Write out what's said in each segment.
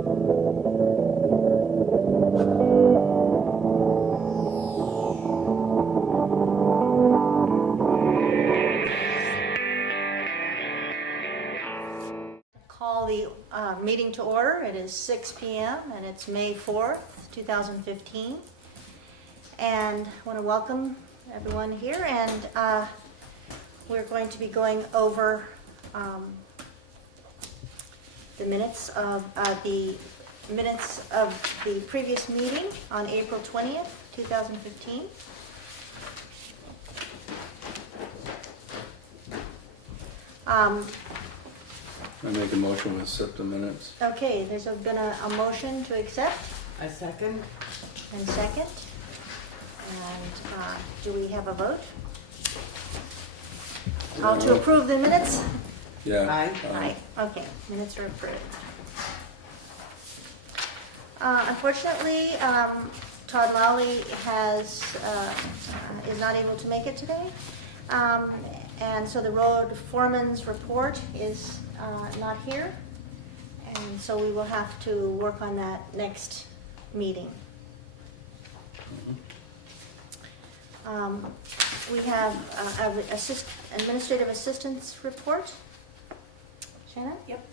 Call the meeting to order. It is 6 p.m. and it's May 4th, 2015. And I want to welcome everyone here, and we're going to be going over the minutes of the previous meeting on April 20th, 2015. I make a motion to accept the minutes. Okay, there's been a motion to accept. I second. And second. And do we have a vote? All to approve the minutes? Yeah. Aye. Aye. Okay, minutes are approved. Unfortunately, Todd Lally is not able to make it today. And so the road foreman's report is not here. And so we will have to work on that next meeting. We have administrative assistance report. Shannon? Yep.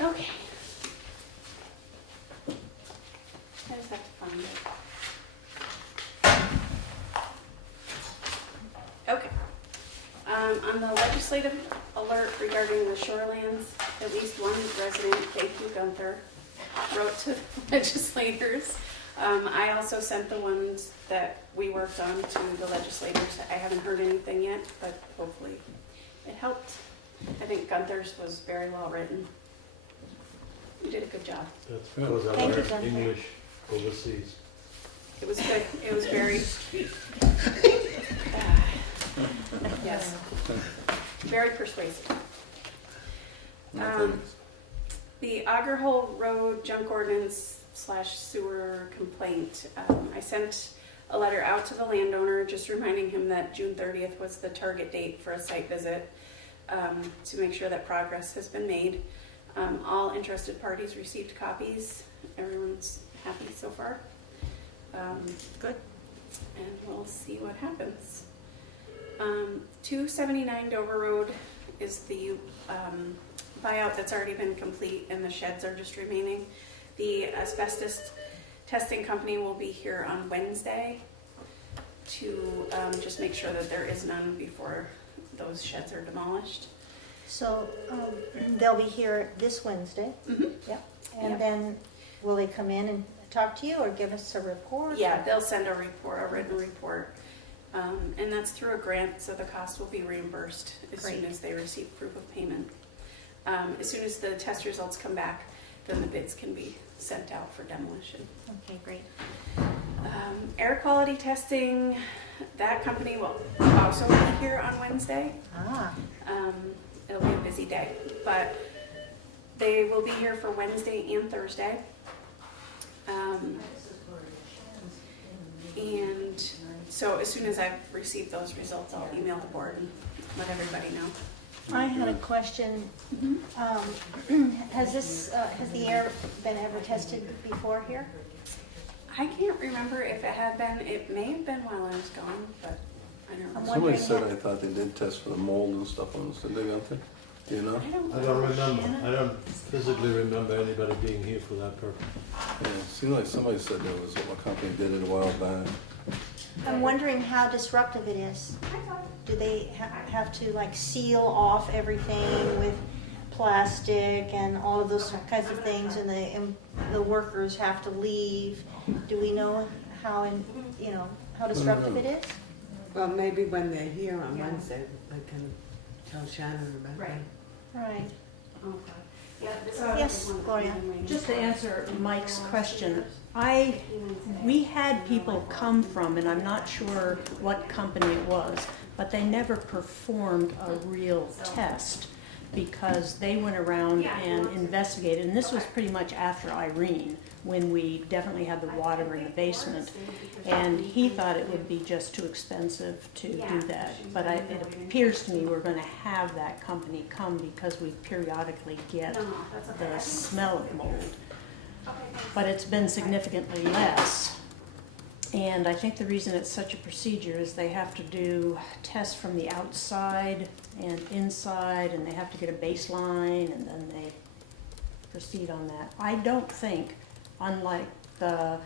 Okay. I just have to find it. Okay. On the legislative alert regarding the shorelands, at least one resident, thank you Gunther, wrote to the legislators. I also sent the ones that we worked on to the legislators. I haven't heard anything yet, but hopefully it helped. I think Gunther's was very well written. You did a good job. That's because I Thank you, learned Gunther. English overseas. It was good. It was very, yes, very persuasive. The Auger Hole Road junk ordinance / sewer complaint. I sent a letter out to the landowner just reminding him that June 30th was the target date for a site visit to make sure that progress has been made. All interested parties received copies. Everyone's happy so far. Good. And we'll see what happens. 279 Dover Road is the buyout that's already been complete, and the sheds are just remaining. The asbestos testing company will be here on Wednesday to just make sure that there is none before those sheds are demolished. So they'll be here this Wednesday. Mm-hmm. Yep. And Yep. then will they come in and talk to you or give us a report? Yeah, they'll send a report, a written report. And that's through a grant, so the cost will be reimbursed as soon as they receive proof of payment. As soon as the test results come back, then the bids can be sent out for demolition. Okay, great. Air quality testing, that company will also be here on Wednesday. It'll be a busy day, but they will be here for Wednesday and Thursday. And so as soon as I've received those results, I'll email the board and let everybody know. I had a question. Has the air been ever tested before here? I can't remember if it had been. It may have been while I was gone, but I don't know. Somebody said I thought they did test for the mold and stuff on this, did they, Gunther? Do you know? I don't remember. I don't physically remember anybody being here for that purpose. Yeah, it seemed like somebody said there was a company did it a while back. I'm wondering how disruptive it is. Do they have to like seal off everything with plastic and all of those kinds of things, and the workers have to leave? Do we know how disruptive it is? Well, maybe when they're here on Wednesday, I can tell Shannon about it. Right. Okay. Yeah, this Yes, Gloria. Just to answer Mike's question, we had people come from, and I'm not sure what company it was, but they never performed a real test. because they went around and investigated, and this was pretty much after Irene, when we definitely had the water in the basement, and he thought it would be just too expensive to do that. But it appears to me we're going to have that company come because we periodically get the smell of mold. But it's been significantly less. And I think the reason it's such a procedure is they have to do tests from the outside and inside, and they have to get a baseline, and then they proceed on that. I don't think, unlike the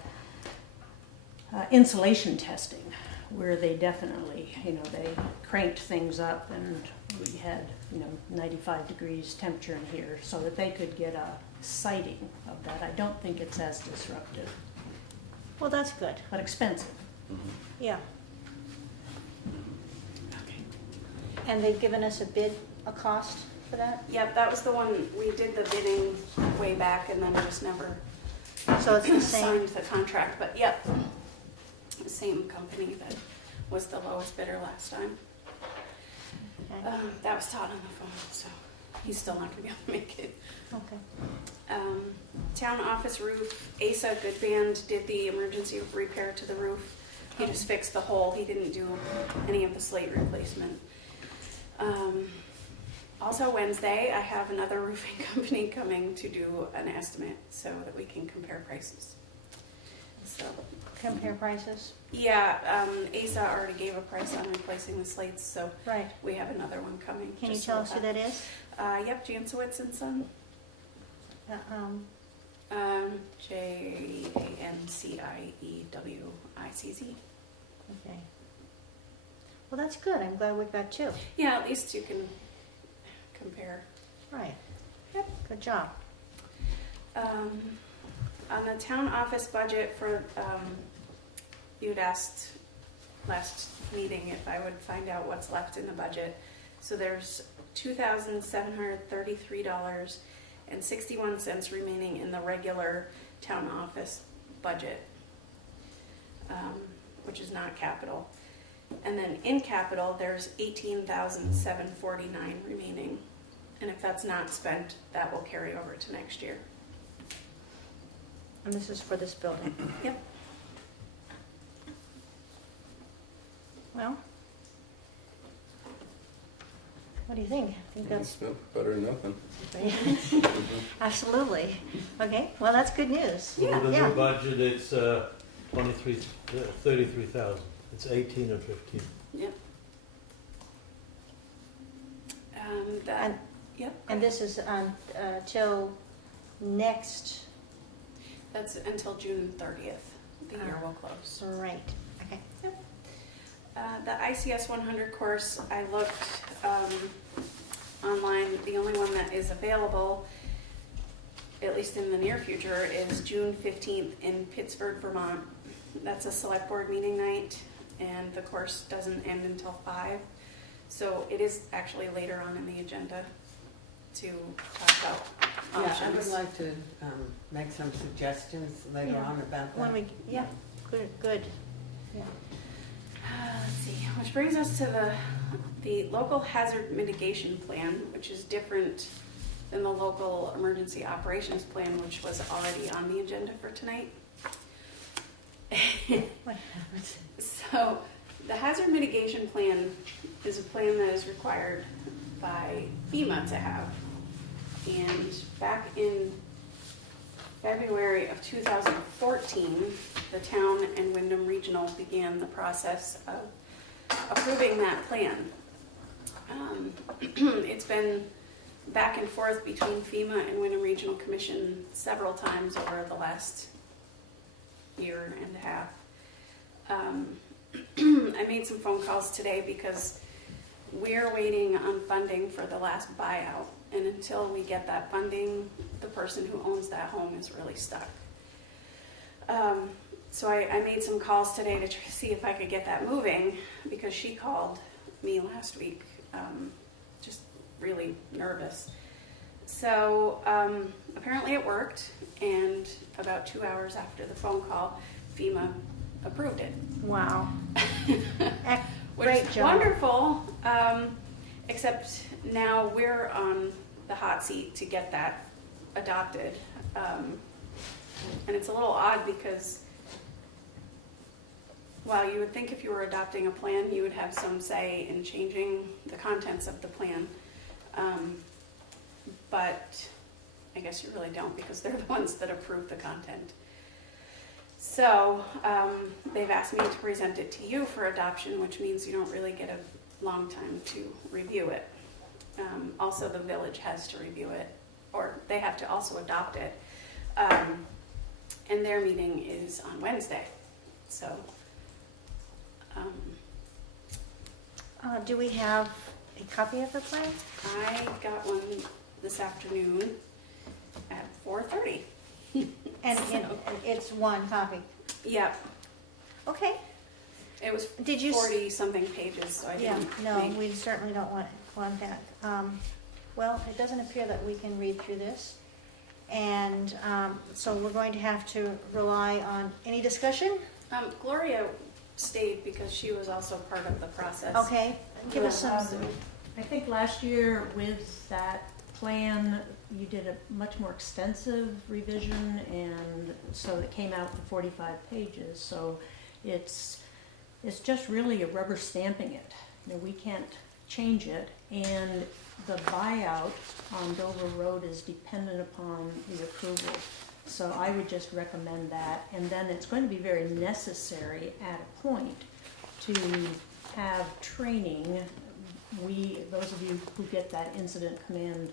insulation testing, where they definitely, they cranked things up, and we had, 95 degrees temperature in here so that they could get a sighting of that. I don't think it's as disruptive, Well, that's good. but expensive. Yeah. And they've given us a cost for that? Yep, that was the one, we did the bidding way back and then just never So it's the same? signed the contract, but yep. The same company that was the lowest bidder last time. Okay. That was Todd on the phone, so he's still not gonna be able to make it. Okay. Town office roof, Asa Goodband did the emergency repair to the roof. He just fixed the hole, he didn't do any of the slate replacement. Also Wednesday, I have another roofing company coming to do an estimate so that we can compare prices. So, Compare prices? yeah, Asa already gave a price on replacing the slates, so Right. we have another one coming. Can you just tell so us who that is? Yep, Jansowitz and Son. Janciewicz. Okay. Well, that's good. I'm glad we got two. Yeah, at least you can compare. Right. Yep. Good job. On the town office budget for, you'd asked last meeting if I would find out what's left in the budget. So there's $2,733.61 remaining in the regular town office budget, which is not capital. And then in capital, there's $18,749 remaining. And if that's not spent, that will carry over to next year. And this is for this building. Yep. Well, what do you think? I think that's Better than nothing. absolutely. Okay. Well, that's good news. Well, with the Yeah. new budget, it's 33,000. It's 18 and 15. Yep. And- Yep. And this is till next. That's until June 30th. The year will close. Right. Okay. The ICS 100 course, I looked online. The only one that is available, at least in the near future, is June 15th in Pittsburgh, Vermont. That's a select board meeting night, and the course doesn't end until 5. So it is actually later on in the agenda to talk about options. Yeah, I would like to make some suggestions later Yeah. on about that. When we, yeah, good. Yeah. Let's see, which brings us to the local hazard mitigation plan, which is different than the local emergency operations plan, which was already on the agenda for tonight. What happens? So the hazard mitigation plan is a plan that is required by FEMA to have. And back in February of 2014, the town and Wyndham Regional began the process of approving that plan. It's been back and forth between FEMA and Wyndham Regional Commission several times over the last year and a half. I made some phone calls today because we're waiting on funding for the last buyout, and until we get that funding, the person who owns that home is really stuck. So I made some calls today to see if I could get that moving, because she called me last week, just really nervous. So apparently it worked, and about 2 hours after the phone call, FEMA approved it. Wow. Which Great is job. wonderful. except now we're on the hot seat to get that adopted. And it's a little odd because while you would think if you were adopting a plan, you would have some say in changing the contents of the plan. But I guess you really don't because they're the ones that approve the content. So they've asked me to present it to you for adoption, which means you don't really get a long time to review it. Also, the village has to review it, or they have to also adopt it. And their meeting is on Wednesday. So, Do we have a copy of the plan? I got one this afternoon at 4:30. And it's one copy. Yep. Okay. It was Did you 40 something pages, so I Yeah, didn't. no, make- we certainly don't want that. Well, it doesn't appear that we can read through this. And so we're going to have to rely on any discussion? Gloria stayed because she was also part of the process. Okay, give us some, I think last year with that plan, you did a much more extensive revision, and so it came out to 45 pages. So it's just really a rubber stamping it. You know, we can't change it, and the buyout on Dover Road is dependent upon the approval. So I would just recommend that, and then it's going to be very necessary at a point to have training. Those of you who get that incident command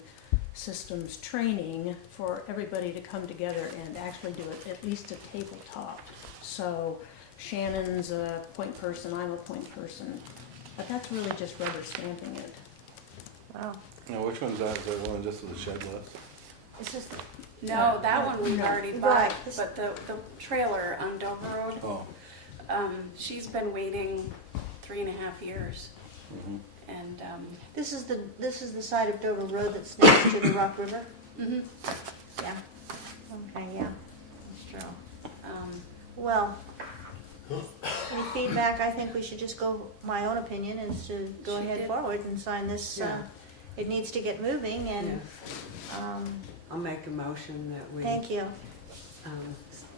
systems training, for everybody to come together and actually do it, at least a tabletop. So Shannon's a point person, I'm a point person, but that's really just rubber stamping it. wow, Now, which one's that? Is that one just with the shed left? this is, No, that one we've No. already Right. bought, but the trailer on Dover Road, Oh. she's been waiting 3.5 years. Mhm. And, this is the side of Dover Road that's next to the Rock River? mhm. Yeah. Okay, yeah, that's true. Well, any feedback? I think we should just go, my own opinion is to go She ahead did. forward and sign this. Yeah. It needs to get moving and, I'll make a motion that we thank you.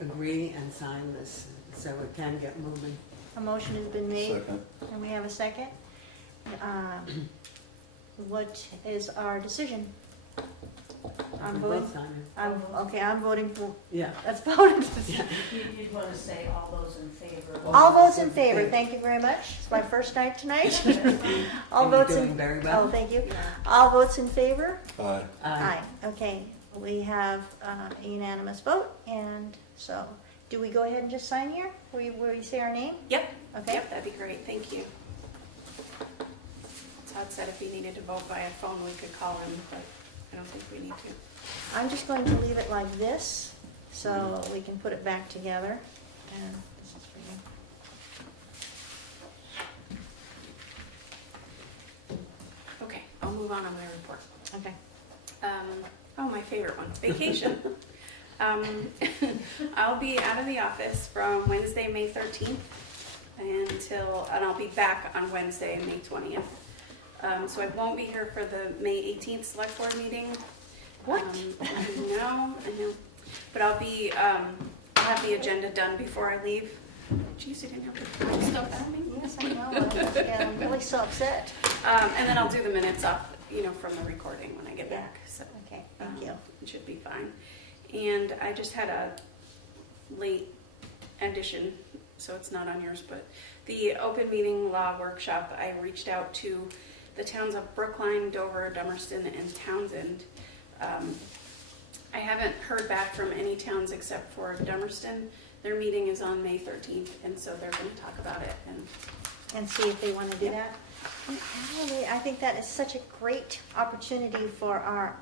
agree and sign this so it can get moving. A motion has been made Second. and we have a second. What is our decision? I'm We voting, both sign it. I'm voting for, Yeah. let's vote. You'd want to say all those in favor. All votes in favor, thank you very much. It's my first night tonight. All And you're votes doing in, very well. oh, thank you. Yeah. All votes in favor? Aye. Aye. Okay, we have a unanimous vote, and so, do we go ahead and just sign here? Will you say our name? Yep. Okay. Yep, that'd be great, thank you. Todd said if he needed to vote by a phone, we could call him, but I don't think we need to. I'm just going to leave it like this, so we can put it back together. And this is for you. Okay, I'll move on my report. Okay. My favorite one, vacation. I'll be out of the office from Wednesday, May 13th and I'll be back on Wednesday, May 20th. So I won't be here for the May 18th select board meeting. What? I know. But I'll have the agenda done before I leave. Jeez, you didn't have to throw stuff at me. Yes, I know. Yeah, I'm really so upset. And then I'll do the minutes off, from the recording when I get Yeah. back. So. Okay, thank you. It should be fine. And I just had a late addition, so it's not on yours, but the open meeting law workshop, I reached out to the towns of Brookline, Dover, Dummerston, and Townsend. I haven't heard back from any towns except for Dummerston. Their meeting is on May 13th, and so they're going to talk about it. And see if they want to do that. I think that is such a great opportunity for our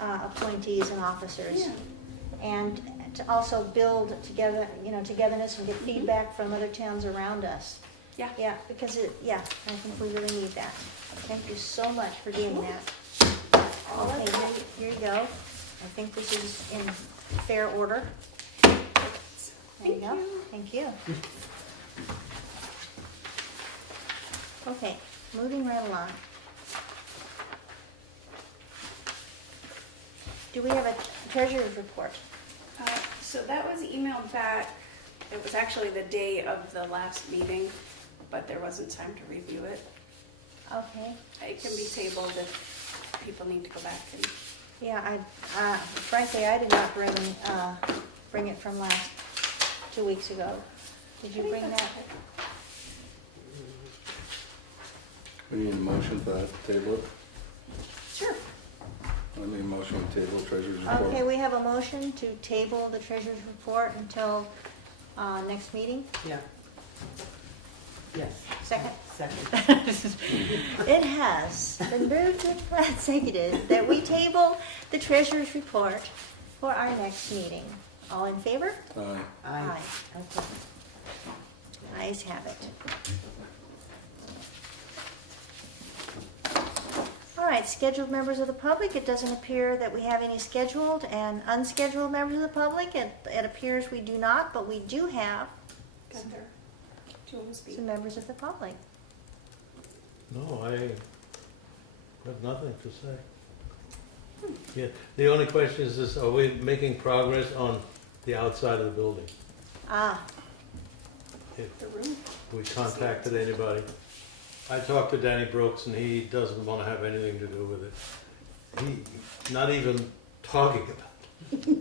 appointees and officers. Yeah. And to also build together, togetherness and get feedback from other towns around us. Yeah. Yeah, because I think we really need that. Thank you so much for doing that. Okay, here you go. I think this is in fair order. There you go. Thank you. Okay, moving right along. Do we have a treasurer's report? So that was emailed back. It was actually the day of the last meeting, but there wasn't time to review it. Okay. It can be tabled if people need to go back and. Yeah, frankly, I did not bring it from 2 weeks ago. Did you bring that? We need a motion for that, table it. Sure. I need a motion to table treasurer's report. Okay, we have a motion to table the treasurer's report until next meeting. Yeah. Yes. Second? Second. It has been moved and seconded that we table the treasurer's report for our next meeting. All in favor? Aye. Aye. Okay. Ayes have it. All right, scheduled members of the public. It doesn't appear that we have any scheduled, and unscheduled members of the public, it appears we do not, but we do have Gunther, do you want to speak? some members of the public. No, I got nothing to say. Yeah, the only question is this, are we making progress on the outside of the building? Ah, If The room? we contacted anybody. I talked to Danny Brooks and he doesn't want to have anything to do with it. He, not even talking about it.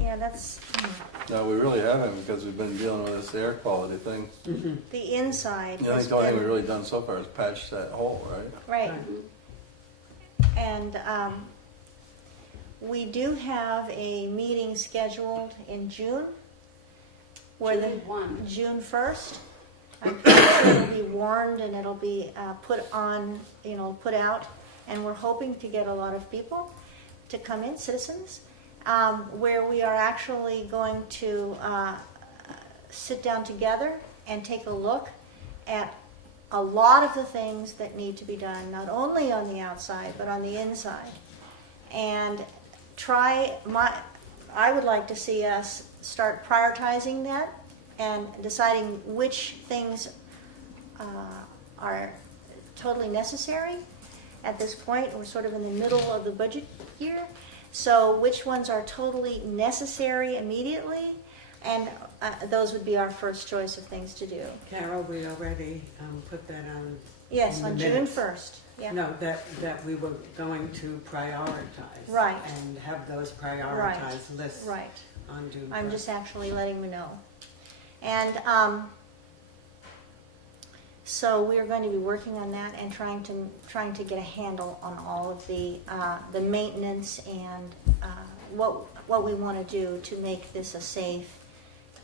yeah, that's No, we really haven't because we've been dealing with this air quality thing. the inside. The only has thing we've been- really done so far is patch that hole, right? Right. Mhm. And we do have a meeting scheduled in June. Where the June 1. June 1st. I'm pretty sure it'll be warned and it'll be put on, put out. And we're hoping to get a lot of people to come in, citizens, where we are actually going to sit down together and take a look at a lot of the things that need to be done, not only on the outside, but on the inside. And I would like to see us start prioritizing that and deciding which things are totally necessary. At this point, we're sort of in the middle of the budget year, so which ones are totally necessary immediately, and those would be our first choice of things to do. Carol, we already put that on. Yes, in the on June minutes. 1st. Yeah. No, that we were going to prioritize. Right. And have those prioritized lists Right. on June 1st. I'm just actually letting you know. And so we're going to be working on that and trying to get a handle on all of the maintenance and what we want to do to make this a safe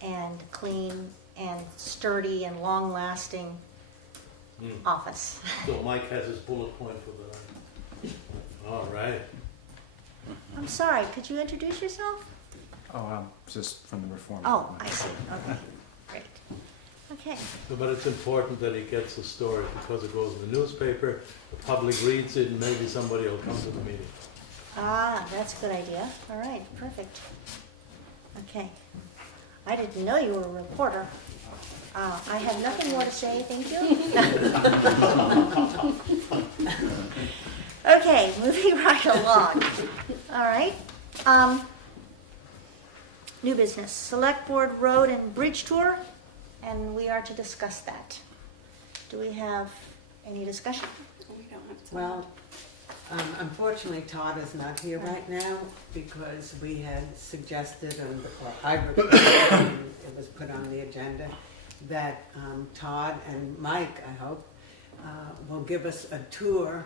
and clean and sturdy and long-lasting office. So Mike has his bullet point for that. All right. I'm sorry, could you introduce yourself? Oh, just from the reform. Oh, I see. Okay, great. Okay. But it's important that he gets the story because it goes in the newspaper, the public reads it, and maybe somebody will come to the meeting. Ah, that's a good idea. All right, perfect. Okay. I didn't know you were a reporter. I have nothing more to say, thank you. Okay, moving right along. All right. New business, Select Board Road and Bridge Tour, and we are to discuss that. Do we have any discussion? We don't have to. Well, unfortunately, Todd is not here right now because we had suggested, or I requested, and it was put on the agenda, that Todd and Mike, I hope, will give us a tour,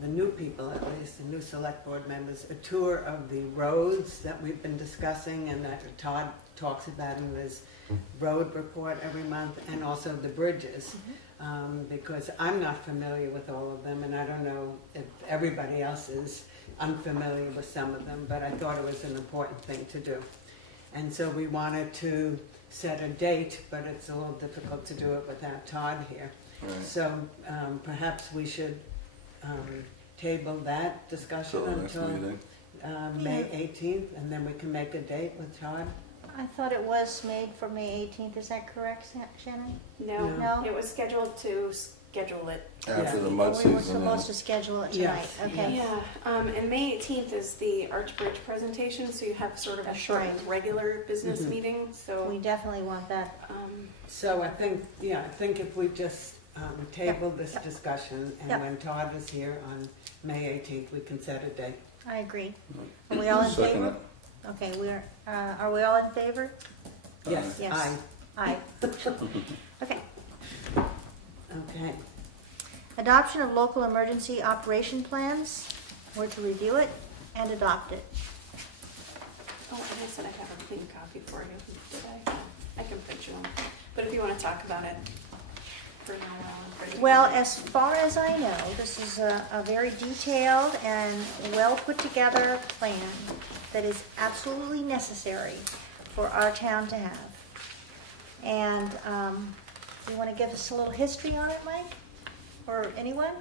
the new people at least, the new select board members, a tour of the roads that we've been discussing and that Todd talks about in his road report every month, and also the bridges. Because I'm not familiar with all of them, and I don't know if everybody else is unfamiliar with some of them, but I thought it was an important thing to do. And so we wanted to set a date, but it's a little difficult to do it without Todd here. Right. So perhaps we should table that discussion Till the next until meeting. May 18th, and then we can make a date with Todd. I thought it was made for May 18th, is that correct, Shannon? No, No? it was scheduled to schedule it. After the Oh, mud we season. were supposed to schedule it tonight, Yes, okay. Yeah, and May 18th is the Arch Bridge presentation, so you have sort of a That's short right. regular business Mhm. meeting, We so, definitely want that. So I think if we just table this Yep. discussion, and Yep. when Todd is here on May 18th, we can set a date. I agree. Are we all in Second favor? Okay, are we all in favor? Yes, Yes. aye. Aye. Okay. Okay. Adoption of local emergency operation plans. We're to review it and adopt it. oh, and I said I have a clean copy for you, did I? I can print you one, but if you want to talk about it for now, I'll print it. Well, as far as I know, this is a very detailed and well put together plan that is absolutely necessary for our town to have. And you want to give us a little history on it, Mike? Or anyone?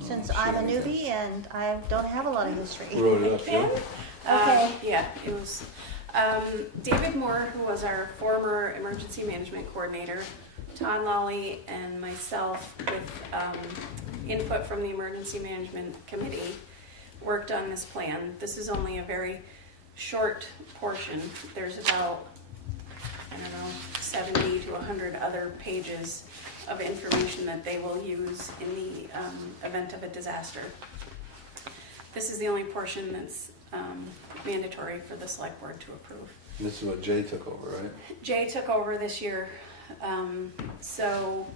Since I'm a newbie and I don't have a lot of history. Wrote it up, Ken? yeah. Okay. Yeah, it was David Moore, who was our former emergency management coordinator, Todd Lawley, and myself, with input from the emergency management committee, worked on this plan. This is only a very short portion. There's about, 70 to 100 other pages of information that they will use in the event of a disaster. This is the only portion that's mandatory for the select board to approve. This is what Jay took over, right? Jay took over this year, so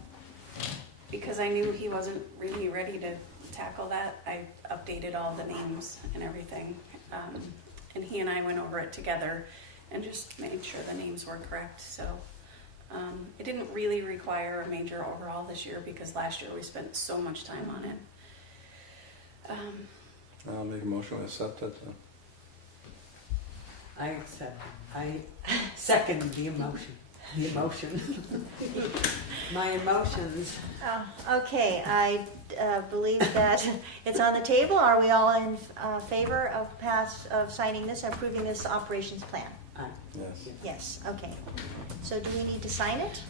because I knew he wasn't really ready to tackle that, I updated all the names and everything. And he and I went over it together and just made sure the names were correct. So it didn't really require a major overhaul this year because last year we spent so much time on it. I'll make a motion to accept it then. I second the emotion. The emotion. My emotions. Okay, I believe that it's on the table. Are we all in favor of signing this, approving this operations plan? Aye. Yes. Yes, okay. So do we need to sign it?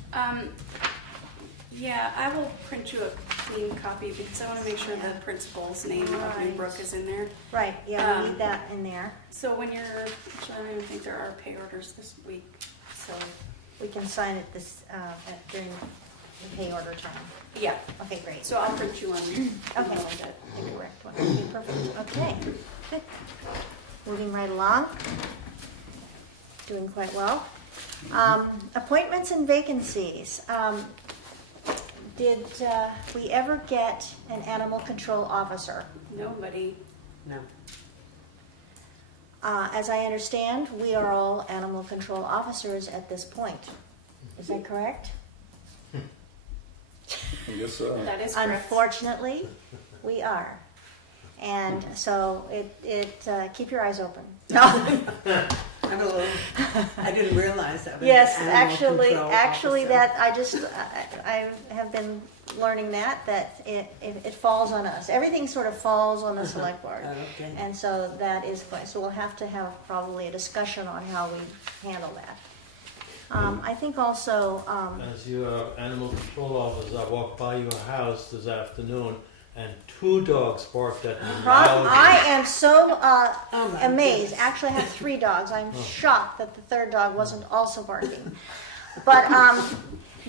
Yeah, I will print you a clean copy because I want to make sure the principal's name of Right. Newbrook is in there. Right, yeah, we need that in there. So when you're, actually, I don't even think there are pay orders this week, so, We can sign it during the pay order time. yeah. Okay, great. So I'll print you one. Okay. The correct one. Okay, perfect. Okay, good. Moving right along. Doing quite well. Appointments and vacancies. Did we ever get an animal control officer? Nobody. No. As I understand, we are all animal control officers at this point. Is that correct? I guess so. That is correct. Unfortunately, we are. And so keep your eyes open. No. I'm a little, I didn't realize that. was Yes, animal actually, control officer. that I have been learning that it falls on us. Everything sort of falls on the select board. Okay. And so that is fine. So we'll have to have probably a discussion on how we handle that. I think also, As your animal control officer, I walked by your house this afternoon and 2 dogs barked at me loud. I am so Oh my amazed. goodness. Actually, I have 3 dogs. I'm Oh. shocked that the 3rd dog wasn't also barking. But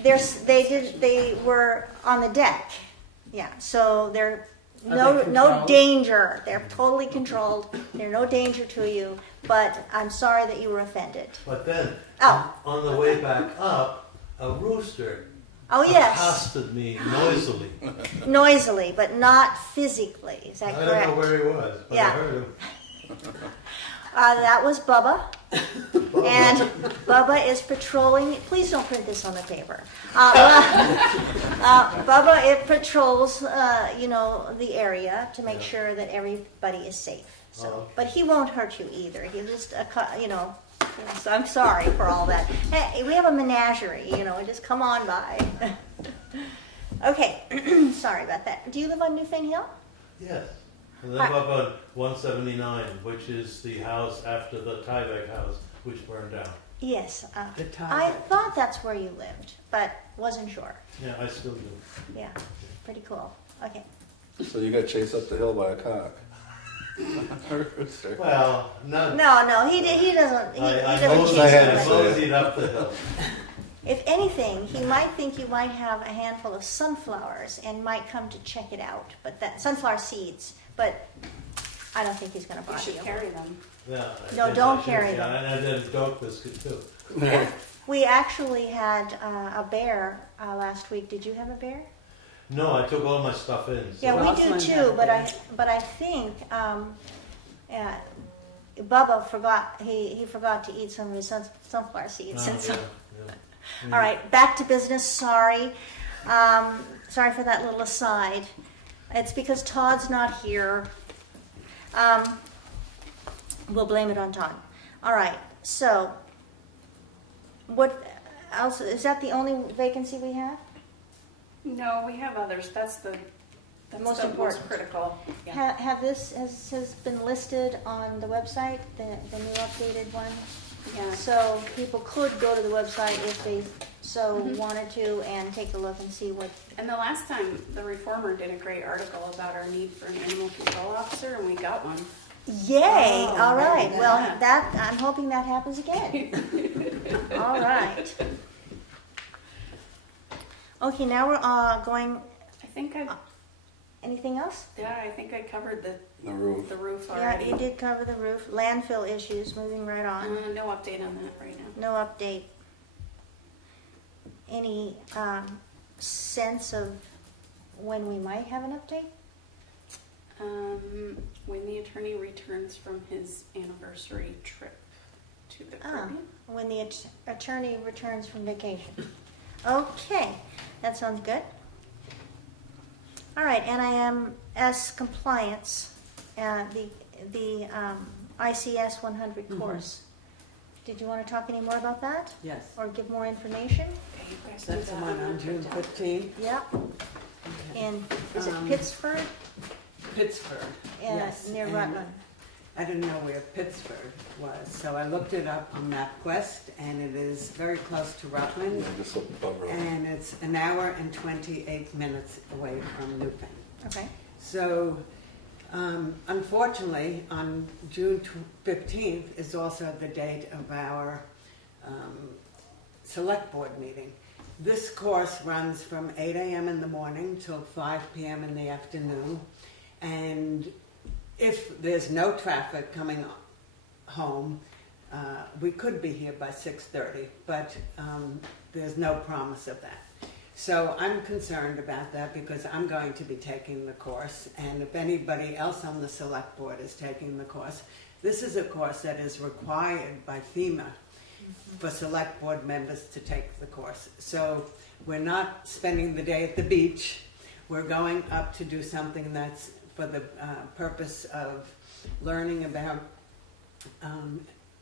they were on the deck. Yeah, so they're Are no they no controlled? danger. They're totally controlled. They're no danger to you. But I'm sorry that you were offended. But then, Oh. on the way back up, a rooster Oh yes, accosted me noisily. noisily, but not physically. Is that I correct? don't know where he was, but Yeah. I heard him. That was Bubba. And Bubba is patrolling. Please don't print this on the paper. Bubba, it patrols, the area to make Yeah. sure that everybody is safe. So, Oh, okay. but he won't hurt you either. He'll just, So I'm sorry for all that. Hey, we have a menagerie. Just come on by. Okay, sorry about that. Do you live on Newfane Hill? Yes. I live up on 179, which is the house after the Tyvek house, which burned down. Yes, The Todd. I thought that's where you lived, but wasn't sure. Yeah, I still do. Yeah, pretty cool. Okay. So you got chased up the hill by a cock. Well, no. No, he doesn't. He I doesn't moseyed- chase I had anybody. to say moseyed up the hill. If anything, he might think you might have a handful of sunflowers and might come to check it out. But that sunflower seeds. But I don't think he's going to You bother should you. carry them. Yeah, No, I did. don't I should- carry yeah, them. and I did a dog biscuit too. We actually had a bear last week. Did you have a bear? No, I took all my stuff in. So Yeah, we do Rosalind had too. a But bear. I think Bubba forgot. He forgot to eat some of his sunflower seeds. Oh, And so, yeah. all right, back to business. Sorry, sorry for that little aside. It's because Todd's not here. We'll blame it on Todd. All right. So, what else? Is that the only vacancy we have? No, we have others. That's Most the important. most critical. Yeah. Have this has been listed on the website, the new updated one? Yeah. So people could go to the website if they so Mhm. wanted to and take a look and see what. And the last time, the Reformer did a great article about our need for an animal control officer, and we got one. Yay! Oh, All right. very Well, good. that I'm hoping that happens again. All right. Okay. Now we're going. I think I Anything else? covered The roof. the roof Yeah, already. you did cover the roof. Landfill issues. Moving right on. No update on that right now. No update. Any sense of when we might have an update? When the attorney returns from his anniversary trip to the Caribbean. When the attorney returns from vacation. Okay, that sounds good. All right, NIMS compliance, the ICS 100 course. Did you want to talk any more about that Yes. or give more information? Okay, you guys do That's the that one on that June printout. 15th. Yep. And is it Um, Pittsburgh? Pittsburgh. Yes. Near and Rutland. I didn't know where Pittsburgh was, so I looked it up on MapQuest, and it is very close to Rutland, Yeah, just up above road. and it's an hour and 28 minutes away from Newfane. Okay. So, unfortunately, on June 15th is also the date of our select board meeting. This course runs from 8 a.m. in the morning till 5 p.m. in the afternoon, and if there's no traffic coming home, we could be here by 6:30, but there's no promise of that. So I'm concerned about that because I'm going to be taking the course, and if anybody else on the select board is taking the course, this is a course that is required by Fema for select board members to take the course. So we're not spending the day at the beach. We're going up to do something that's for the purpose of learning about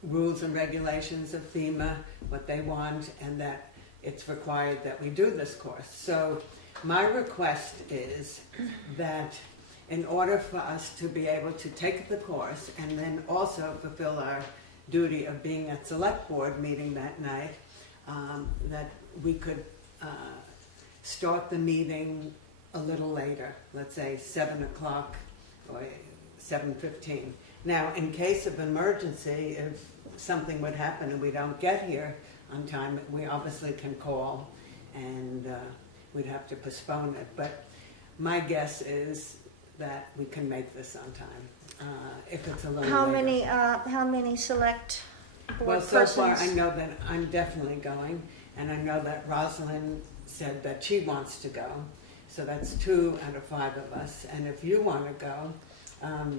rules and regulations of FEMA, what they want, and that it's required that we do this course. So my request is that in order for us to be able to take the course and then also fulfill our duty of being at select board meeting that night, that we could start the meeting a little later, let's say 7 o'clock or 7:15. Now, in case of emergency, if something would happen and we don't get here on time, we obviously can call and we'd have to postpone it. But my guess is that we can make this on time, if it's a little later. How many select board Well, so far I persons? know that I'm definitely going, and I know that Rosalind said that she wants to go. So that's 2 out of 5 of us, and if you want to go,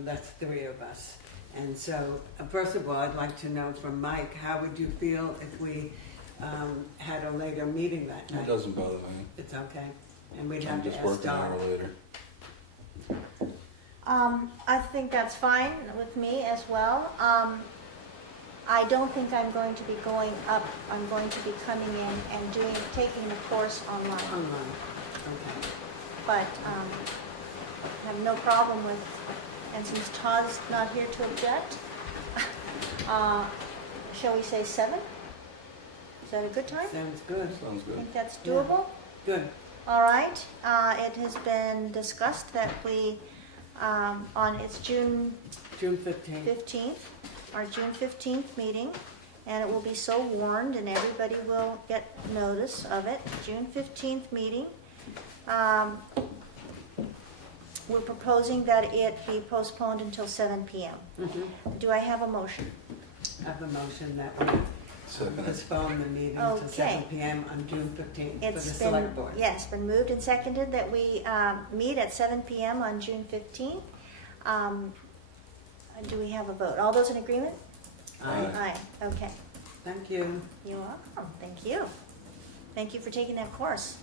that's 3 of us. And so, first of all, I'd like to know from Mike, how would you feel if we had a later meeting that night? It doesn't bother me. It's okay, and we'd I'm have to just ask working an Dot. hour later. I think that's fine with me as well. I don't think I'm going to be going up. I'm going to be coming in and taking the course online. Online, okay. But I have no problem with, and since Todd's not here to object, shall we say 7? Is that a good time? Sounds good. Sounds I good. think that's Yeah. doable? Good. All right, it has been discussed that we, it's June June 15th. 15th, our June 15th meeting, and it will be so warned and everybody will get notice of it. June 15th meeting. We're proposing that it be postponed until 7 p.m. Mhm. Do I have a motion? I have a motion that we Second. postpone the meeting to Okay. 7 p.m. on June 15th for the It's select been, board. yes, been moved and seconded that we meet at 7 p.m. on June 15th. Do we have a vote? All those in agreement? Aye. Aye, okay. Thank you. You're welcome. Thank you. Thank you for taking that course.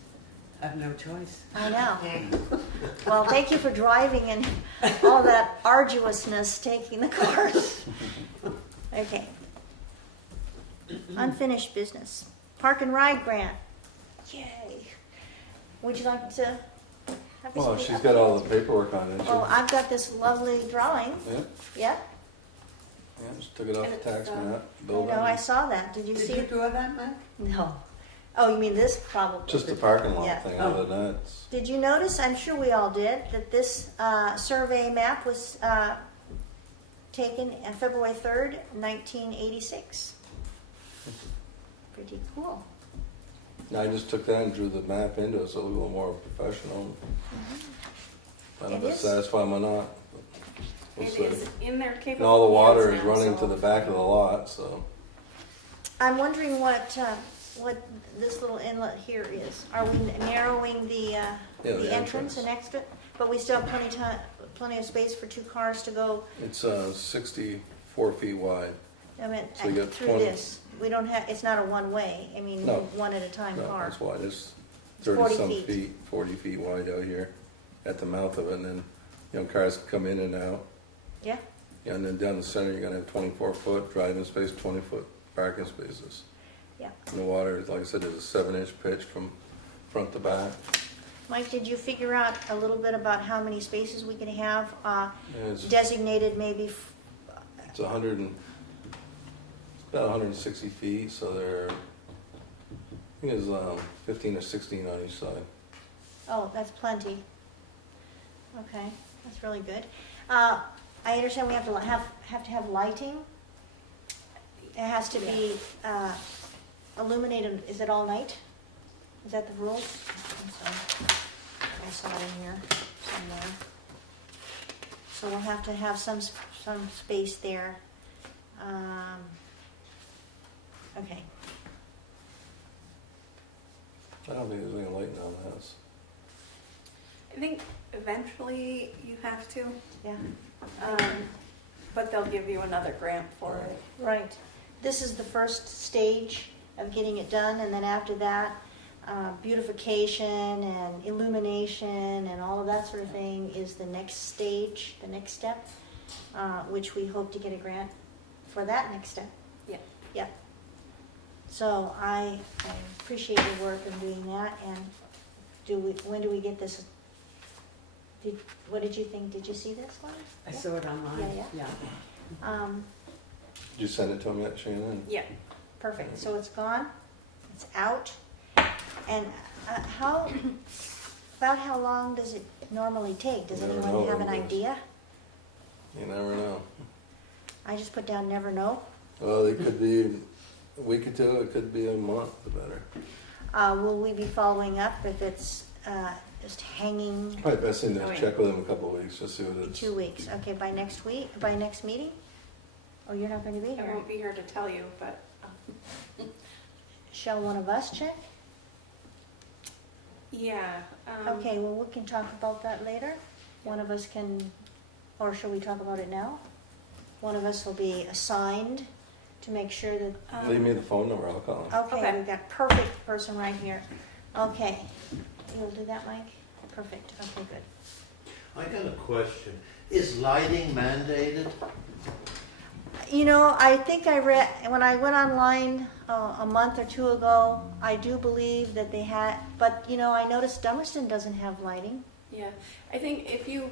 I have no choice. I know. Well, thank you for driving and all that arduousness taking the course. Okay. Unfinished business. Park and ride grant. Yay. Would you like to have Well, this? she's got all the paperwork on it. Oh, I've got this lovely drawing. Yeah, Yep. yeah, just took it off the tax map, I built know, I it. saw that. Did you Did see you it? draw that, Mike? No. Oh, you mean this probably? Just the parking lot Yeah. thing, Oh. other than that, it's, Did you notice, I'm sure we all did, that this survey map was taken on February 3rd, 1986? Pretty cool. I just took that and drew the map into it, so it was a little more professional. I don't know It if it's is. satisfying or not. We'll It see. is in their And capable all the water hands is now, running so to the back of the lot, so. I'm wondering what this little inlet here is. Are we narrowing the the entrance and exit? But we still have plenty of space for two cars to go, It's 64 feet wide. I mean, So you got through 20 this. We don't have, it's not a one-way, I mean, No. one at a time No, car. it's wide. It's It's 40 30-some feet. feet, 40 feet wide out here at the mouth of it. And then, cars can come in and out. Yeah? Yeah, and then down the center, you're gonna have 24-foot driving space, 20-foot parking spaces. Yeah. And the water, like I said, is a 7-inch pitch from front to back. Mike, did you figure out a little bit about how many spaces we can have And it's designated maybe? It's 100 and, it's about 160 feet, so there, I think it's 15 or 16 on each side. Oh, that's plenty. Okay, that's really good. I understand we have to have lighting. It has to be illuminated. Is it all night? Is that the rule? I'm sorry. I saw it in here somewhere. So we'll have to have some space there. Okay. I don't think there's any lighting on the house. I think eventually you have to, Yeah. but they'll give you another grant for it. Right. This is the first stage of getting it done, and then after that, beautification and illumination and all of that sort of thing is the next stage, the next step, which we hope to get a grant for that next step. Yeah. Yep. So I appreciate your work in doing that, and when do we get this? What did you think? Did you see this one? I saw it online. Yeah. Did you send it to me yet, Shannon? Yeah. Perfect, so it's gone, it's out, and about how long does it normally take? Does Never anyone know, have an I guess. idea? You never know. I just put down never know. Well, it could be a week or two, it could be a month, the better. Will we be following up if it's just hanging Probably best thing Oh, to yeah. check with them a couple of weeks, just see what in it's. 2 weeks? Okay, by next week, by next meeting? Oh, you're not going to be I here. won't be here to tell you, but Shall one of us check? yeah. Okay, well, we can talk about that later. One of us can, or shall we talk about it now? One of us will be assigned to make sure that, Leave me the phone number, I'll call them. okay, Okay. we've got perfect person right here. Okay, you'll do that, Mike? Perfect, okay, good. I got a question. Is lighting mandated? You know, I think I read, when I went online a month or two ago, I do believe that they had, but you know, I noticed Dummerston doesn't have lighting. Yeah, I think if you,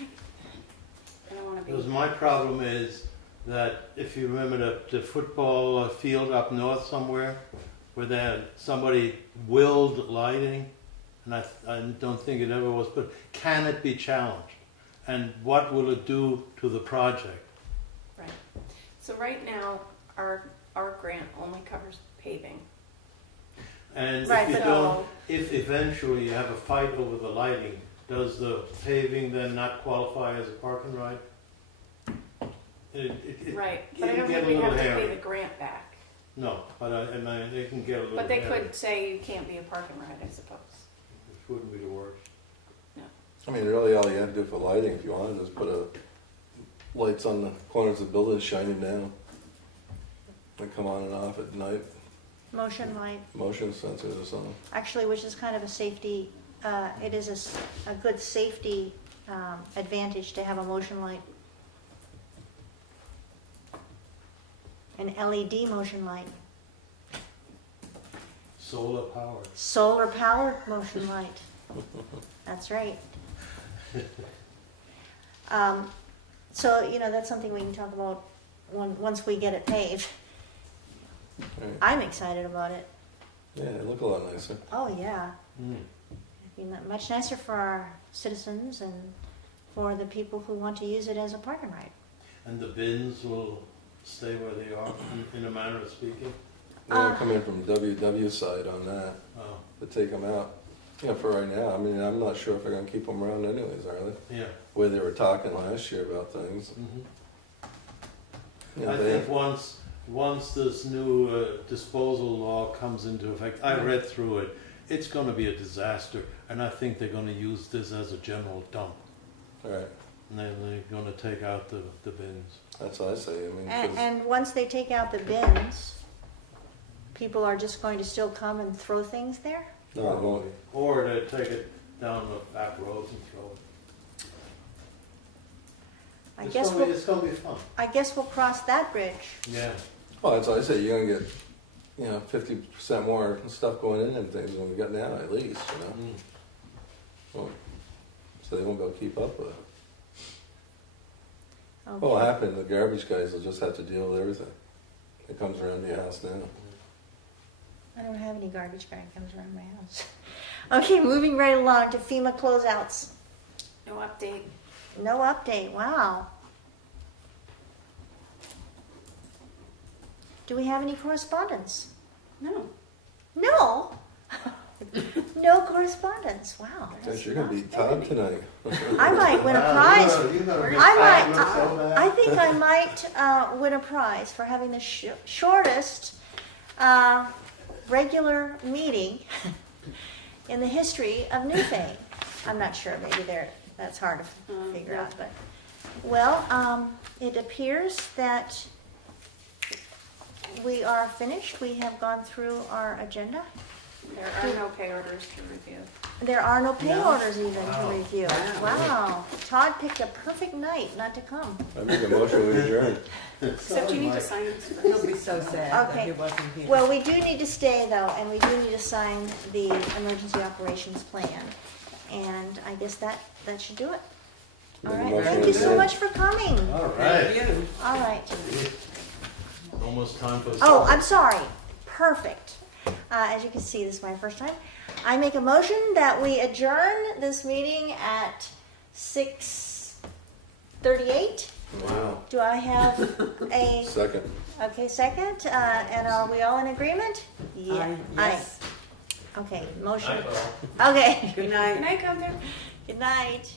I don't want to Because be. my problem is, that if you remember the football field up north somewhere, where they had somebody willed lighting, and I don't think it ever was, but can it be challenged? And what will it do to the project? Right. So right now, our grant only covers paving. And Right, if you but- don't, if eventually you have a fight over the lighting, does the paving then not qualify as a park and ride? Right, it but I can don't get think a we'd little have to pay hairy. the grant back. No, but I mean, they can get a little But they hairy. could say you can't be a park and ride, I suppose. Which wouldn't be the worst. I mean, really, all you have to do for lighting, if you wanted, is put lights on the corners of the building shining down. They come on and off at night, Motion light, motion sensors or something. actually, which is kind of a safety, it is a good safety advantage to have a motion light. An LED motion light, Solar powered. solar powered motion light. That's right. So, that's something we can talk about once we get it paved. Right. I'm excited about it. Yeah, they look a lot nicer. Oh, yeah. Mm. It'd be much nicer for our citizens and for the people who want to use it as a park and ride. And the bins will stay where they are, in a manner of speaking? They're gonna come in from WW side on that Oh, to take them out. Yeah, for right now. I mean, I'm not sure if they're gonna keep them around anyways, are they? yeah. Where they were talking last year about things. Mhm. Yeah, I think once this new disposal law comes into effect, I read through it, it's going to be a disaster, and I think they're going to use this as a general dump, Right. and then they're going to take out the bins. That's what I say. I mean, 'cause- And once they take out the bins, people are just going to still come and throw things there? no, it won't. Or they take it down the back roads and throw it. I guess we'll be fun. cross that bridge. Yeah. Well, that's what I say. You're gonna get, 50% more stuff going in and things than we got now, at least. Mm. Well, so they won't be able to keep up with it. Okay. What will happen? The garbage guys will just have to deal with everything. It comes around to your house now. I don't have any garbage guy that comes around my house. Okay, moving right along to FEMA closeouts. No update. No update, wow. Do we have any correspondence? No. No. No correspondence, wow. Guess you're gonna beat Todd tonight. I might win a prize. I think I might win a prize for having the shortest regular meeting in the history of Newfane. I'm not sure, maybe that's hard to figure out, but, well, it appears that we are finished. We have gone through our agenda. There are no pay orders to review. There are no pay No. orders even to review. Wow. Todd picked a perfect night not to come. I make a motion we adjourn. Except you need to sign this He'll first. be so sad Okay. that he wasn't here. Well, we do need to stay though, and we do need to sign the emergency operations plan. And I guess that should do it. All Make a right, motion thank to you so adjourn. much for coming. All Thank right. you. All right. Almost time for Oh, I'm sorry. Perfect. As you can see, this is my first time. I make a motion that we adjourn this meeting at 6:38. Wow. Do I have a, Second. okay, second? And are we all in agreement? Yeah. Yes. Aye. Okay, motion. Okay. Good night. Good night, Gunther. Good night.